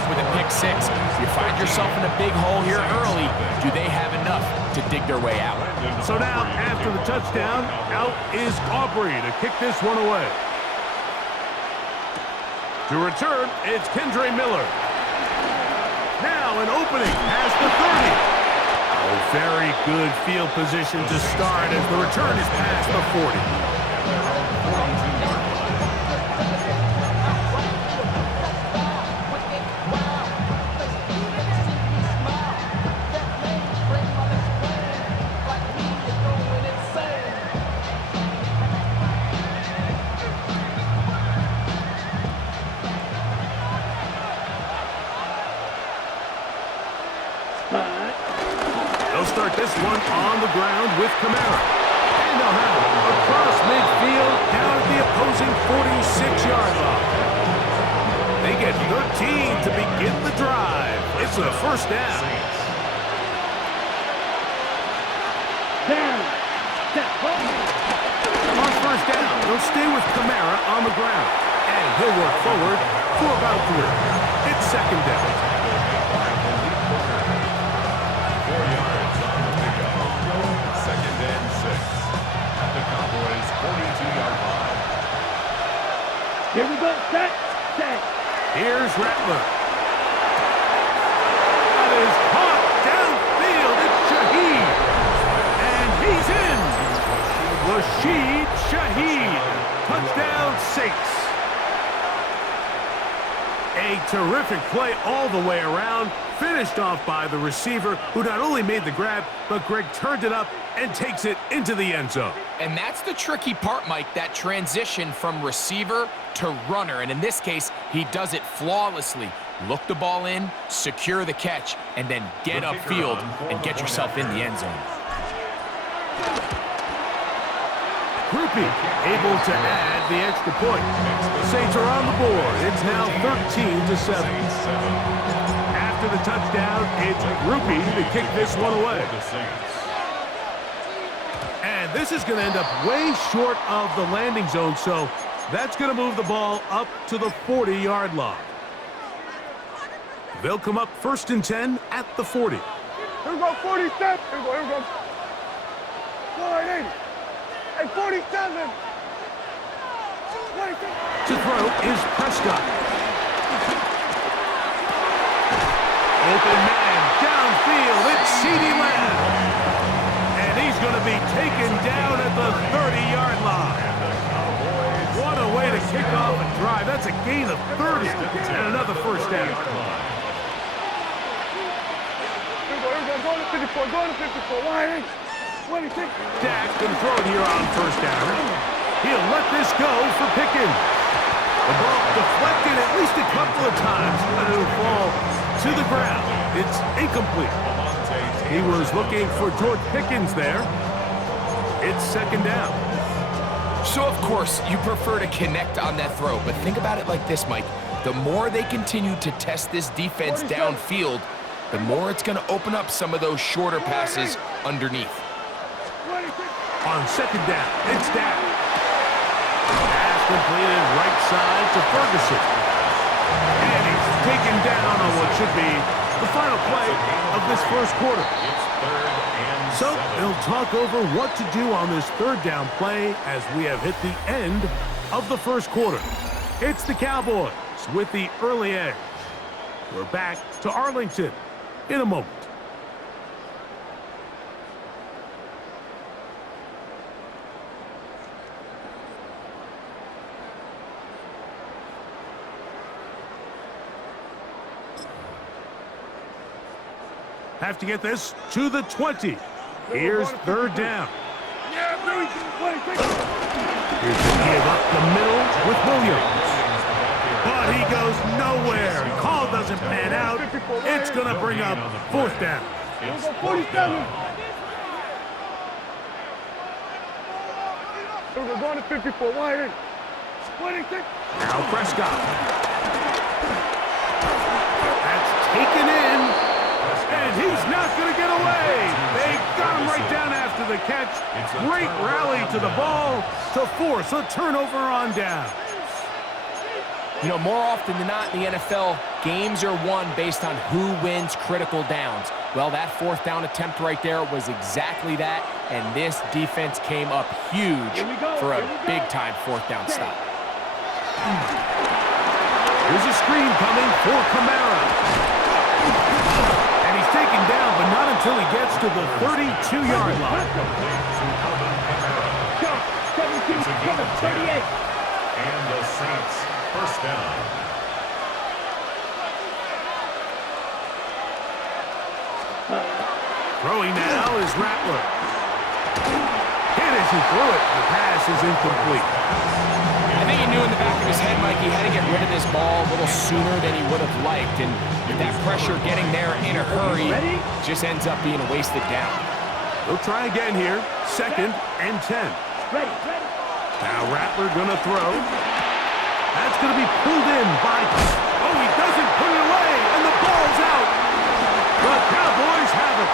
off with a pick six. You find yourself in a big hole here early. Do they have enough to dig their way out? So now, after the touchdown, out is Aubrey to kick this one away. To return, it's Kendre Miller. Now an opening past the 30. Oh, very good field position to start as the return is past the 40. They'll start this one on the ground with Kamara. And they'll have it across midfield down at the opposing 46-yard line. They get 13 to begin the drive. It's a first down. On first down, they'll stay with Kamara on the ground. And he'll work forward for about 3. It's second down. Here we go, set. Here's Rattler. That is caught downfield. It's Shaheed. And he's in. Rashid Shaheed. Touchdown 6. A terrific play all the way around. Finished off by the receiver, who not only made the grab, but Greg turned it up and takes it into the end zone. And that's the tricky part, Mike, that transition from receiver to runner. And in this case, he does it flawlessly. Look the ball in, secure the catch, and then get upfield and get yourself in the end zone. Groupie able to add the extra point. Saints are on the board. It's now 13-7. After the touchdown, it's Groupie to kick this one away. And this is going to end up way short of the landing zone, so that's going to move the ball up to the 40-yard line. They'll come up 1st and 10 at the 40. Here we go, 47. Here we go. 480. And 47. To throw is Prescott. Open man downfield. It's CeeDee Lamb. And he's going to be taken down at the 30-yard line. What a way to kick off a drive. That's a gain of 30 and another first down. Go to 54. Why? Dak can throw it here on first down. He'll let this go for Pickens. The ball deflected at least a couple of times, but it'll fall to the ground. It's incomplete. He was looking for George Pickens there. It's second down. So, of course, you prefer to connect on that throw, but think about it like this, Mike. The more they continue to test this defense downfield, the more it's going to open up some of those shorter passes underneath. On second down, it's Dak. Pass completed right side to Ferguson. And he's taken down on what should be the final play of this first quarter. So they'll talk over what to do on this third down play as we have hit the end of the first quarter. It's the Cowboys with the early edge. We're back to Arlington in a moment. Have to get this to the 20. Here's third down. Here's the give up the middle with Williams. But he goes nowhere. Call doesn't pan out. It's going to bring up fourth down. 47. We're going to 54. Why? 26. Now Prescott. That's taken in. And he's not going to get away. They got him right down after the catch. Great rally to the ball to force a turnover on down. You know, more often than not in the NFL, games are won based on who wins critical downs. Well, that fourth down attempt right there was exactly that, and this defense came up huge for a big-time fourth down stop. Here's a screen coming for Kamara. And he's taken down, but not until he gets to the 32-yard line. Go, 17, come on, 38. And the Saints, first down. Throwing now is Rattler. Hit as he threw it. The pass is incomplete. I think he knew in the back of his head, Mike, he had to get rid of this ball a little sooner than he would have liked. And with that pressure getting there in a hurry, just ends up being a wasted down. They'll try again here. 2nd and 10. Ready. Now Rattler gonna throw. That's gonna be pulled in by... Oh, he doesn't put it away, and the ball's out. The Cowboys have it.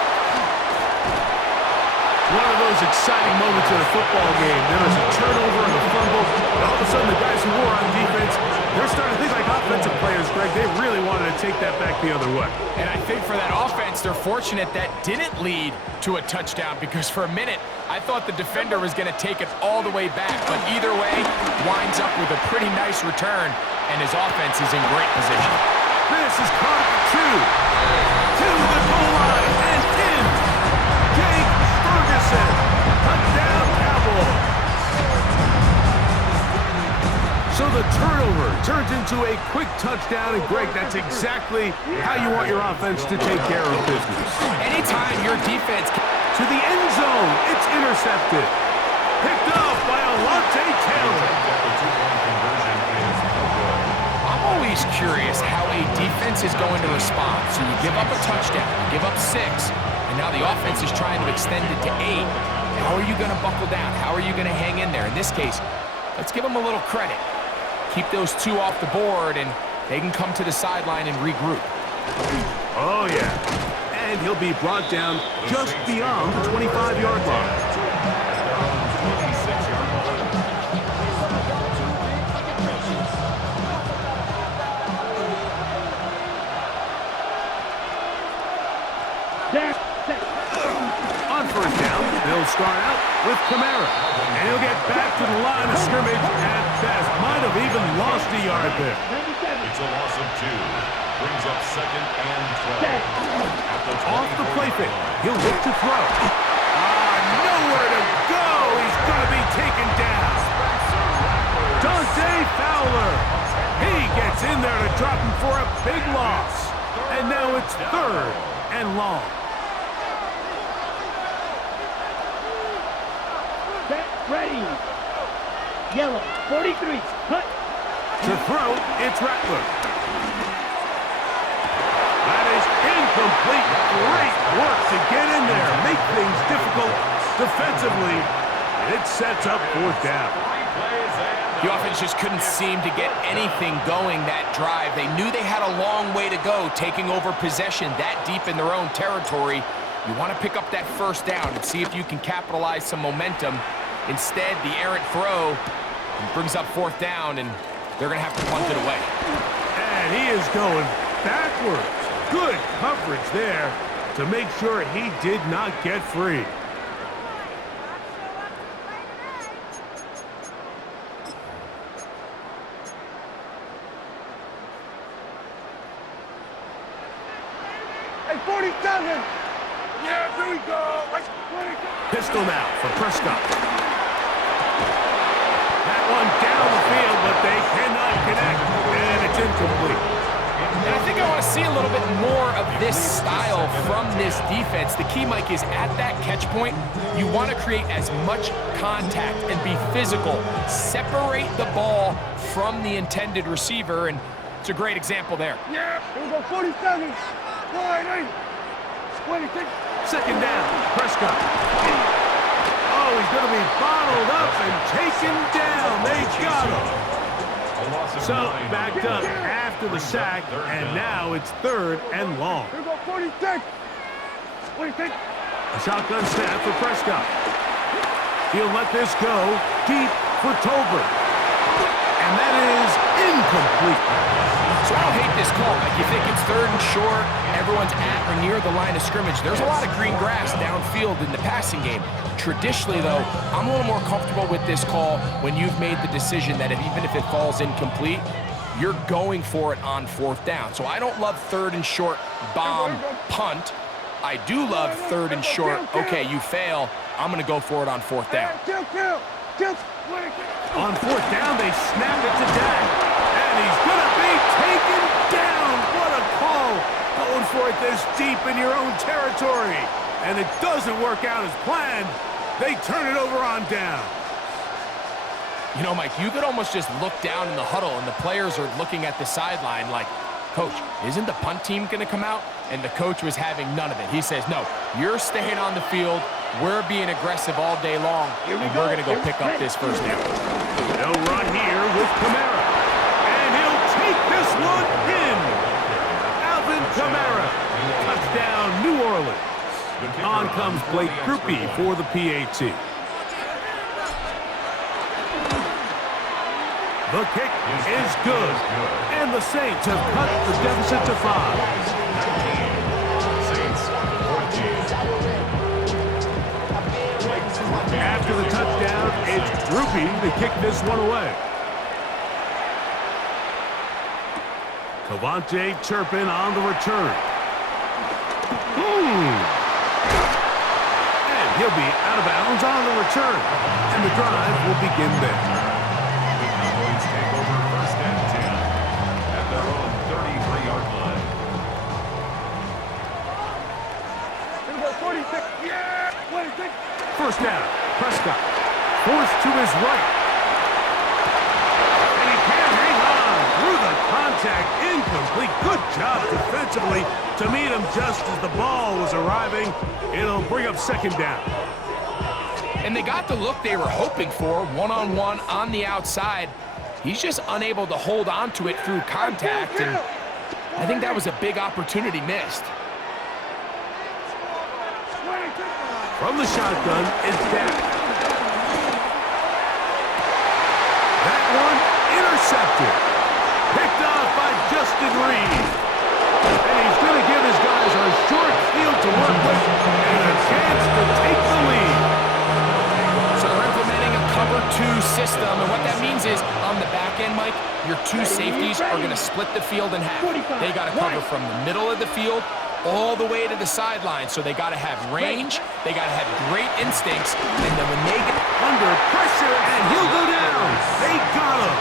One of those exciting moments in a football game. There was a turnover and a fumble, and all of a sudden the guys who were on defense, they're starting to think like offensive players, Greg. They really wanted to take that back the other way. And I think for that offense, they're fortunate that didn't lead to a touchdown, because for a minute, I thought the defender was going to take it all the way back. But either way, winds up with a pretty nice return, and his offense is in great position. This is caught at 2. To the goal line and in. Jake Ferguson. Touchdown, Cowboys. So the turnover turns into a quick touchdown, and Greg, that's exactly how you want your offense to take care of business. Anytime your defense... To the end zone, it's intercepted. Picked up by Alontae Taylor. I'm always curious how a defense is going to respond. So you give up a touchdown, you give up 6, and now the offense is trying to extend it to 8. How are you going to buckle down? How are you going to hang in there? In this case, let's give them a little credit. Keep those 2 off the board, and they can come to the sideline and regroup. Oh, yeah. And he'll be brought down just beyond the 25-yard line. On first down, they'll start out with Kamara. And he'll get back to the line of scrimmage at best. Might have even lost a yard there. It's a loss of 2. Brings up 2nd and 12. Off the play fake. He'll look to throw. Nowhere to go. He's going to be taken down. Dante Fowler. He gets in there to drop him for a big loss. And now it's 3rd and long. Set, ready. Yellow, 43, cut. To throw, it's Rattler. That is incomplete. Great work to get in there, make things difficult defensively. And it sets up 4th down. The offense just couldn't seem to get anything going that drive. They knew they had a long way to go, taking over possession that deep in their own territory. You want to pick up that first down and see if you can capitalize some momentum. Instead, the errant throw brings up 4th down, and they're going to have to punt it away. And he is going backwards. Good coverage there to make sure he did not get free. Hey, 47. Yeah, here we go. Pistol now for Prescott. That one down the field, but they cannot connect, and it's incomplete. And I think I want to see a little bit more of this style from this defense. The key, Mike, is at that catch point, you want to create as much contact and be physical. Separate the ball from the intended receiver, and it's a great example there. Yeah, here we go, 47. 48. 26. 2nd down, Prescott. Oh, he's going to be bottled up and taken down. They got him. So, backed up after the sack, and now it's 3rd and long. Here we go, 46. 46. A shotgun snap for Prescott. He'll let this go deep for Tolbert. And that is incomplete. So I don't hate this call. Like, you think it's 3rd and short, everyone's at or near the line of scrimmage. There's a lot of green grass downfield in the passing game. Traditionally, though, I'm a little more comfortable with this call when you've made the decision that even if it falls incomplete, you're going for it on 4th down. So I don't love 3rd and short, bomb, punt. I do love 3rd and short. Okay, you fail. I'm going to go for it on 4th down. On 4th down, they snap it to Dak. And he's going to be taken down. What a call. Going for it this deep in your own territory. And it doesn't work out as planned. They turn it over on down. You know, Mike, you could almost just look down in the huddle, and the players are looking at the sideline like, Coach, isn't the punt team going to come out? And the coach was having none of it. He says, no, you're staying on the field. We're being aggressive all day long, and we're going to go pick up this 1st down. They'll run here with Kamara. And he'll take this one in. Alvin Kamara. Touchdown, New Orleans. On comes Blake Grupe for the PAT. The kick is good. And the Saints have cut the deficit to 5. After the touchdown, it's Grupe to kick this one away. Cavante Turpin on the return. And he'll be out of bounds on the return. And the drive will begin there. Take over 1st and 10 at their own 33-yard line. Here we go, 46. Yeah! 26. 1st down, Prescott forced to his right. And he can't hang on through the contact. Incomplete. Good job defensively to meet him just as the ball was arriving. It'll bring up 2nd down. And they got the look they were hoping for, one-on-one on the outside. He's just unable to hold on to it through contact, and I think that was a big opportunity missed. From the shotgun, it's Dak. That one intercepted. Picked off by Justin Reed. And he's going to give his guys a short field to work with and a chance to take the lead. So they're implementing a cover 2 system, and what that means is on the back end, Mike, your 2 safeties are going to split the field in half. They got to cover from the middle of the field all the way to the sideline, so they got to have range, they got to have great instincts, and then when they get under pressure, and he'll go down. They got him.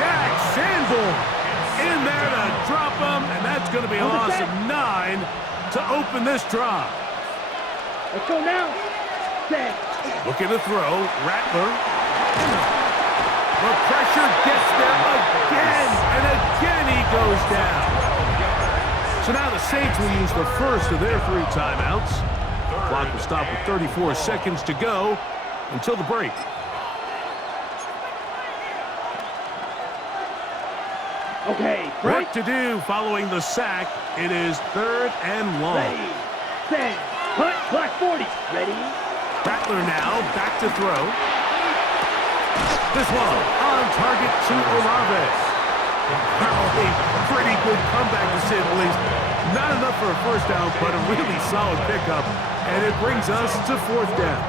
Jack Sanborn in there to drop him, and that's going to be a loss of 9 to open this drive. Let's go now. 10. Looking to throw, Rattler. The pressure gets there again, and again he goes down. So now the Saints will use the first of their 3 timeouts. The clock will stop with 34 seconds to go until the break. Okay, Work to do following the sack. It is 3rd and long. ready, set, punt, clock 40. Ready? Rattler now back to throw. This one on target to Olave. A pretty good comeback to say the least. Not enough for a 1st down, but a really solid pickup. And it brings us to 4th down.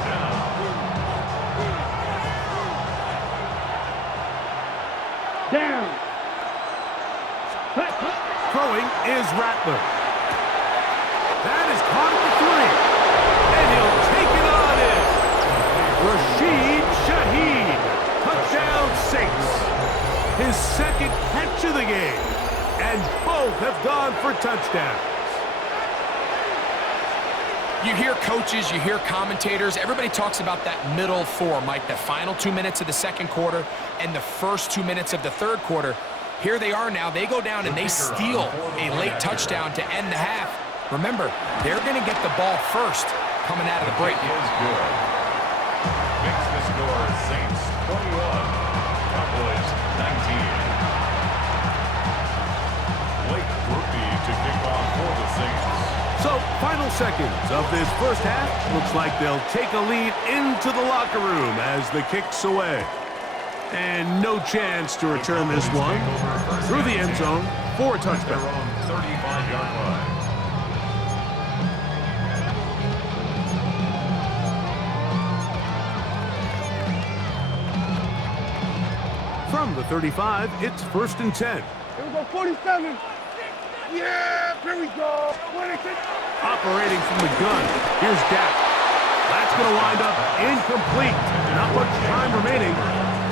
Down. Throwing is Rattler. That is caught at the 3. And he'll take it on in. Rashid Shaheed. Touchdown Saints. His 2nd catch of the game. And both have gone for touchdowns. You hear coaches, you hear commentators, everybody talks about that middle 4, Mike, the final 2 minutes of the 2nd quarter and the first 2 minutes of the 3rd quarter. Here they are now. They go down and they steal a late touchdown to end the half. Remember, they're going to get the ball first coming out of the break. Makes the score Saints 21, Cowboys 19. Blake Grupe to kick off for the Saints. So, final seconds of this 1st half. Looks like they'll take a lead into the locker room as the kick's away. And no chance to return this one through the end zone for a touchback. 35-yard line. From the 35, it's 1st and 10. Here we go, 47. Yeah, here we go. 26. Operating from the gun, here's Dak. That's going to wind up incomplete. Not much time remaining.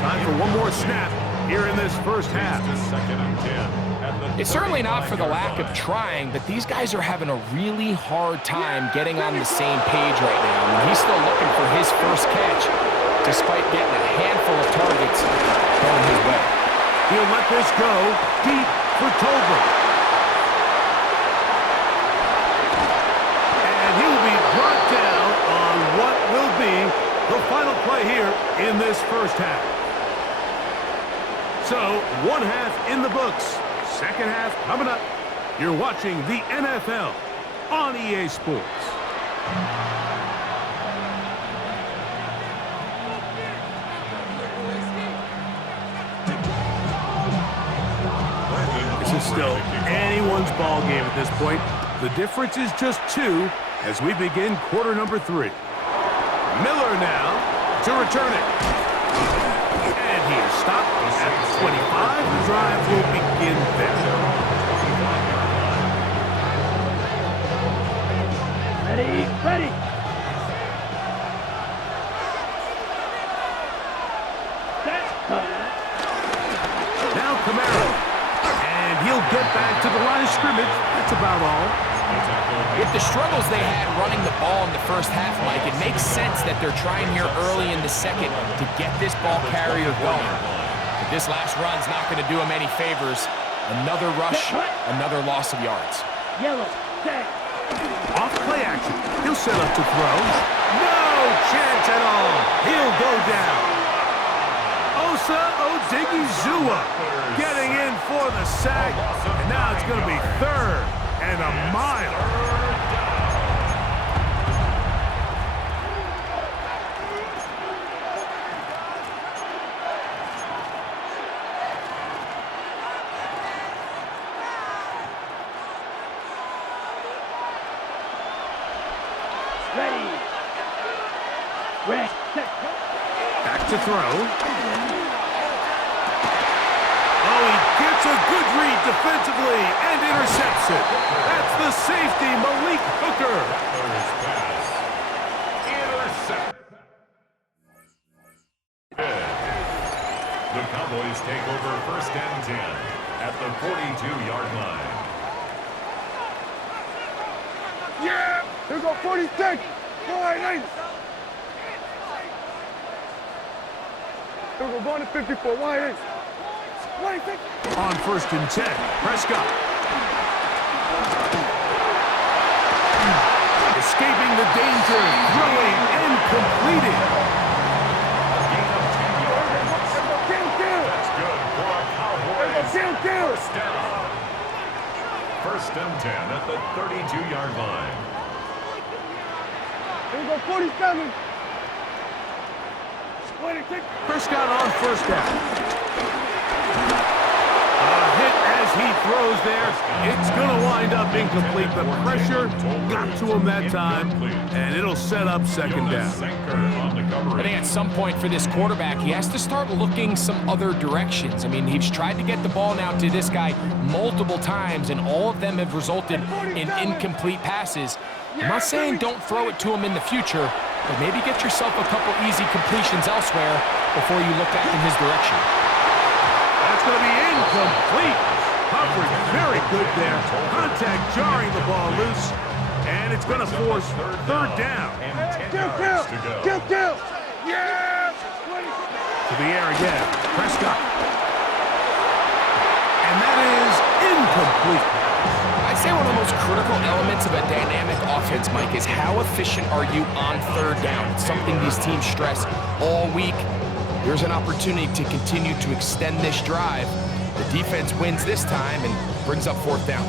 Time for one more snap here in this first half. Second and 10. It's certainly not for the lack of trying, but these guys are having a really hard time getting on the same page right now. I mean, he's still looking for his first catch, despite getting a handful of targets going his way. He'll let this go deep for Tolbert. And he'll be brought down on what will be the final play here in this first half. So, one half in the books. Second half coming up. You're watching the NFL on EA Sports. This is still anyone's ball game at this point. The difference is just 2 as we begin quarter number 3. Miller now to return it. And he is stopped at the 25. The drive will begin there. Ready. Now Camaro. And he'll get back to the line of scrimmage. That's about all. With the struggles they had running the ball in the first half, Mike, it makes sense that they're trying here early in the second to get this ball carrier going. But this last run's not going to do him any favors. Another rush, another loss of yards. Yellow, set. Off play action. He'll set up to throw. No chance at all. He'll go down. Osa Odigizua getting in for the sack. And now it's going to be 3rd and a mile. Back to throw. Oh, he gets a good read defensively and intercepts it. That's the safety, Malik Hooker. Intercept. The Cowboys take over 1st and 10 at the 42-yard line. Yeah. Here we go, 46. 4-8. Here we go, going to 54. 1-8. 26. On 1st and 10, Prescott. Escaping the danger, throwing and completing. That's good for a Cowboys. First down. 1st and 10 at the 32-yard line. Here we go, 47. 26. Prescott on 1st down. A hit as he throws there. It's going to wind up incomplete. The pressure got to him that time, and it'll set up 2nd down. I think at some point for this quarterback, he has to start looking some other directions. I mean, he's tried to get the ball now to this guy multiple times, and all of them have resulted in incomplete passes. I'm not saying don't throw it to him in the future, but maybe get yourself a couple easy completions elsewhere before you look back in his direction. That's going to be incomplete. Coverage very good there. Contact jarring the ball loose, and it's going to force 3rd down. Kill. Yeah. To the air again. Prescott. And that is incomplete. I'd say one of the most critical elements of a dynamic offense, Mike, is how efficient are you on 3rd down? It's something these teams stress all week. Here's an opportunity to continue to extend this drive. The defense wins this time and brings up 4th down.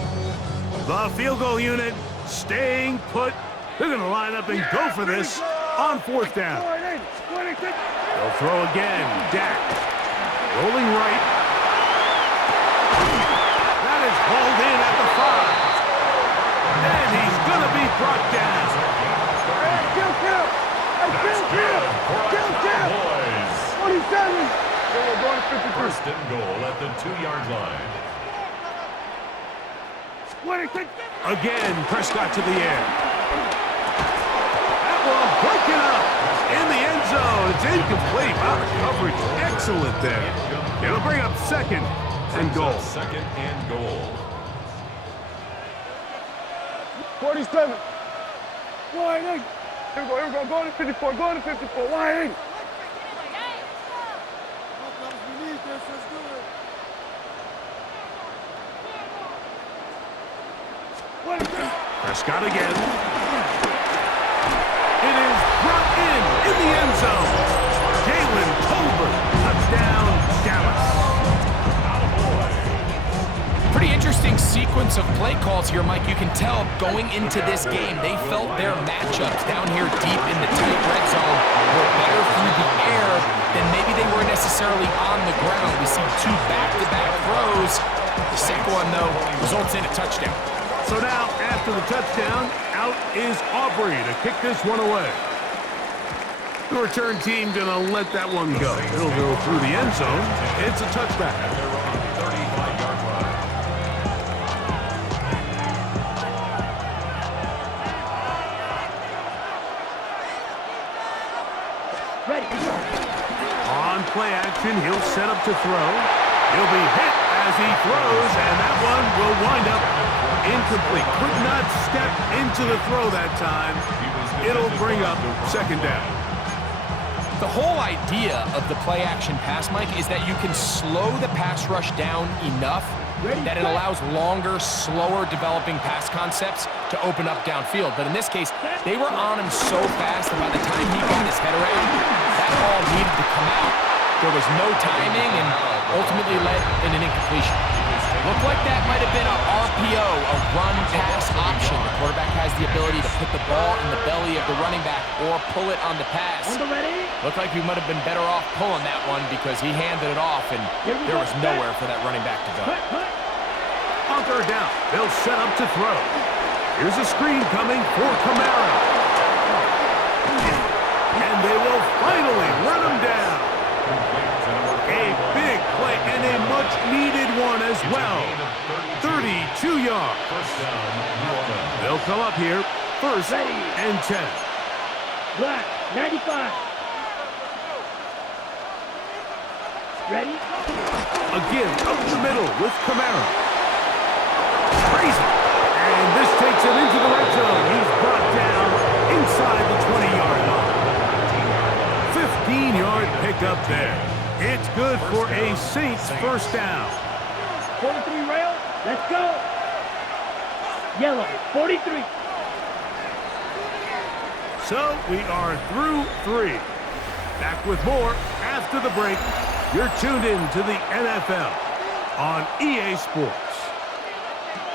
The field goal unit staying put. They're going to line up and go for this on 4th down. They'll throw again. Dak. Rolling right. That is hauled in at the 5. And he's going to be brought down. Hey, kill. Hey, kill. 47. We're going to 53. First and goal at the 2-yard line. 26. Again, Prescott to the air. That one broken up in the end zone. It's incomplete. Wow, the coverage excellent there. It'll bring up second and goal. Second and goal. 47. Wide 8. Here we go. Going to 54. Going to 54. Wide 8. Prescott again. It is brought in the end zone. Jalen Tolbert, touchdown, Dallas. Pretty interesting sequence of play calls here, Mike. You can tell going into this game, they felt their matchups down here deep in the tight red zone were better through the air than maybe they were necessarily on the ground. We see 2 back-to-back throws. The second one, though, results in a touchdown. So now, after the touchdown, out is Aubrey to kick this one away. The return team gonna let that one go. It'll go through the end zone. It's a touchback. And they're on the 35-yard line. On play action, he'll set up to throw. He'll be hit as he throws, and that one will wind up incomplete. Could not step into the throw that time. It'll bring up second down. The whole idea of the play action pass, Mike, is that you can slow the pass rush down enough that it allows longer, slower developing pass concepts to open up downfield. But in this case, they were on him so fast that by the time he got his head around, that ball needed to come out. There was no timing and ultimately led in an incompletion. Looked like that might have been a RPO, a run-pass option. The quarterback has the ability to put the ball in the belly of the running back or pull it on the pass. Looked like we might have been better off pulling that one because he handed it off, and there was nowhere for that running back to go. On third down, they'll set up to throw. Here's a screen coming for Kamara. And they will finally run him down. A big play and a much-needed one as well. 32 yards. They'll come up here, first and 10. Black, 95. Ready? Again, up the middle with Kamara. Crazy. And this takes him into the red zone. He's brought down inside the 20-yard line. 15-yard pickup there. It's good for a Saints first down. 43 rail, let's go. Yellow, 43. So we are through 3. Back with more after the break. You're tuned in to the NFL on EA Sports.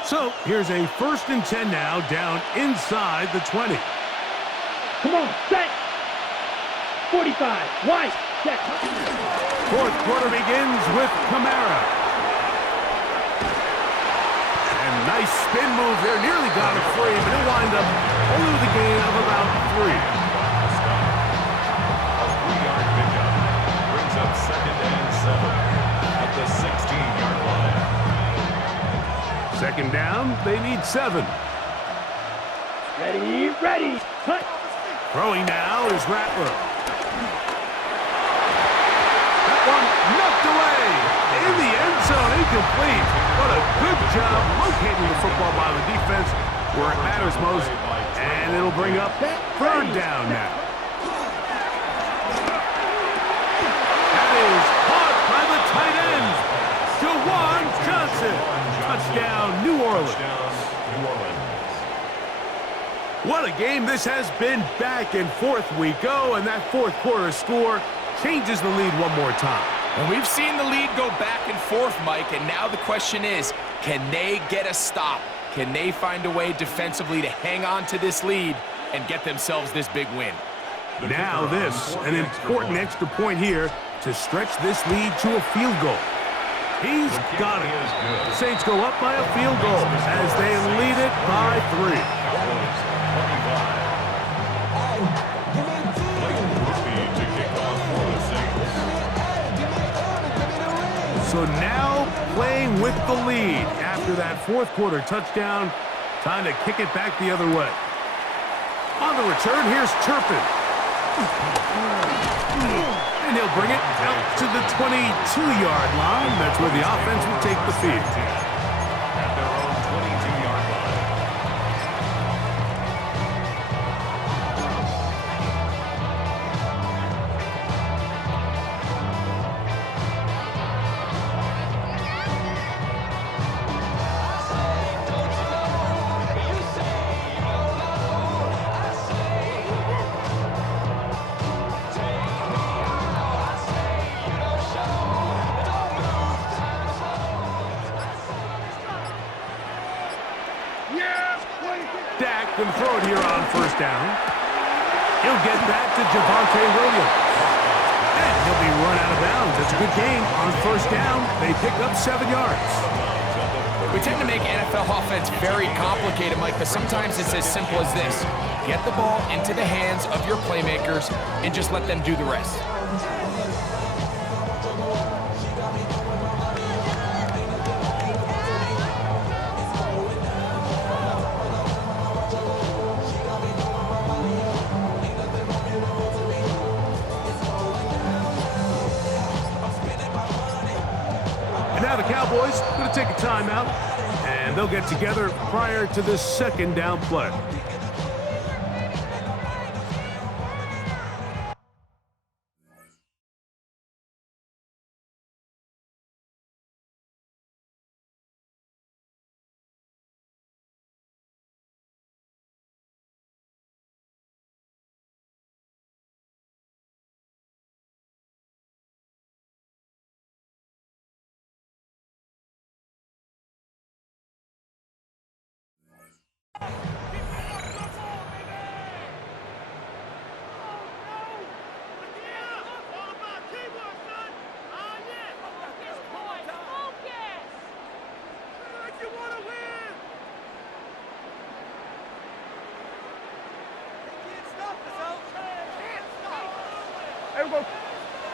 So here's a first and 10 now down inside the 20. Come on, set. 45, wide, check. Fourth quarter begins with Kamara. And nice spin move there. Nearly got it free, but he'll wind up only with a gain of about 3. A 3-yard pickup brings up second and 7 at the 16-yard line. Second down, they need 7. Ready, cut. Throwing now is Rattler. That one knocked away in the end zone, incomplete. What a good job locating the football by the defense where it matters most. And it'll bring up third down now. That is caught by the tight end, Jawan Johnson. Touchdown, New Orleans. What a game this has been. Back and forth we go, and that fourth quarter score changes the lead one more time. And we've seen the lead go back and forth, Mike, and now the question is, can they get a stop? Can they find a way defensively to hang on to this lead and get themselves this big win? Now this, an important extra point here to stretch this lead to a field goal. He's got it. The Saints go up by a field goal as they lead it by 3. So now playing with the lead after that fourth quarter touchdown. Time to kick it back the other way. On the return, here's Turpin. And he'll bring it out to the 22-yard line. That's where the offense will take the field. At their own 22-yard line. Dak can throw it here on first down. He'll get that to Javonte Williams. And he'll be run out of bounds. It's a good game on first down. They pick up 7 yards. We tend to make NFL offense very complicated, Mike, but sometimes it's as simple as this. Get the ball into the hands of your playmakers and just let them do the rest. Now the Cowboys going to take a timeout, and they'll get together prior to this second down play.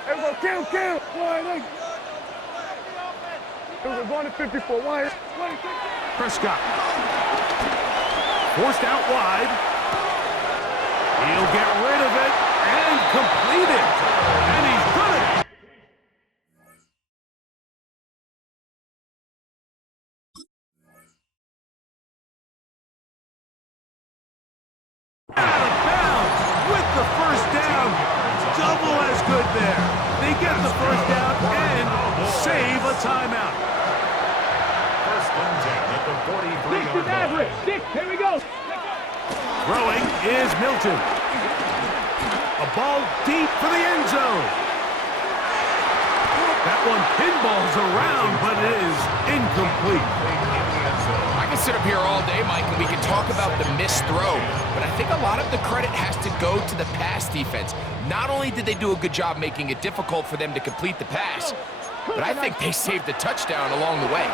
Everyone, kill. Wide. We're going to 54. Wide. Prescott. Forced out wide. He'll get rid of it and complete it. And he's done it. Out of bounds with the first down. Double as good there. They get the first down and save a timeout. First and 10 at the 43-yard line. Here we go. Throwing is Milton. A ball deep for the end zone. That one pinballs around, but it is incomplete. I can sit up here all day, Mike, and we can talk about the missed throw, but I think a lot of the credit has to go to the pass defense. Not only did they do a good job making it difficult for them to complete the pass, but I think they saved the touchdown along the way.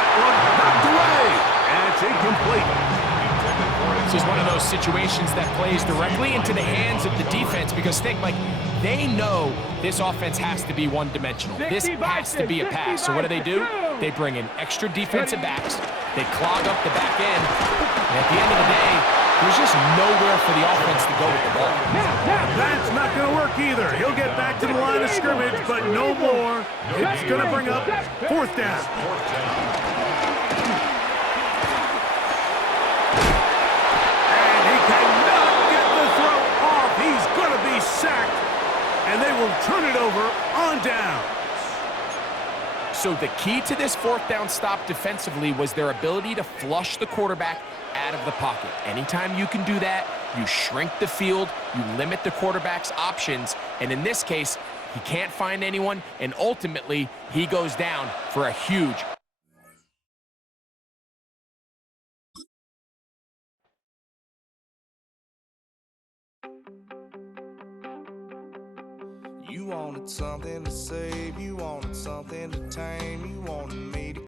That one knocked away, and it's incomplete. This is one of those situations that plays directly into the hands of the defense because think, Mike, they know this offense has to be one-dimensional. This has to be a pass. So what do? They bring in extra defensive backs. They clog up the back end. And at the end of the day, there's just nowhere for the offense to go with the ball. That's not going to work either. He'll get back to the line of scrimmage, but no more. It's going to bring up fourth down. And he cannot get the throw off. He's going to be sacked, and they will turn it over on down. So the key to this fourth down stop defensively was their ability to flush the quarterback out of the pocket. Anytime you can do that, you shrink the field, you limit the quarterback's options, and in this case, he can't find anyone, and ultimately, he goes down for a huge You wanted something to save, you wanted something to tame, you wanted me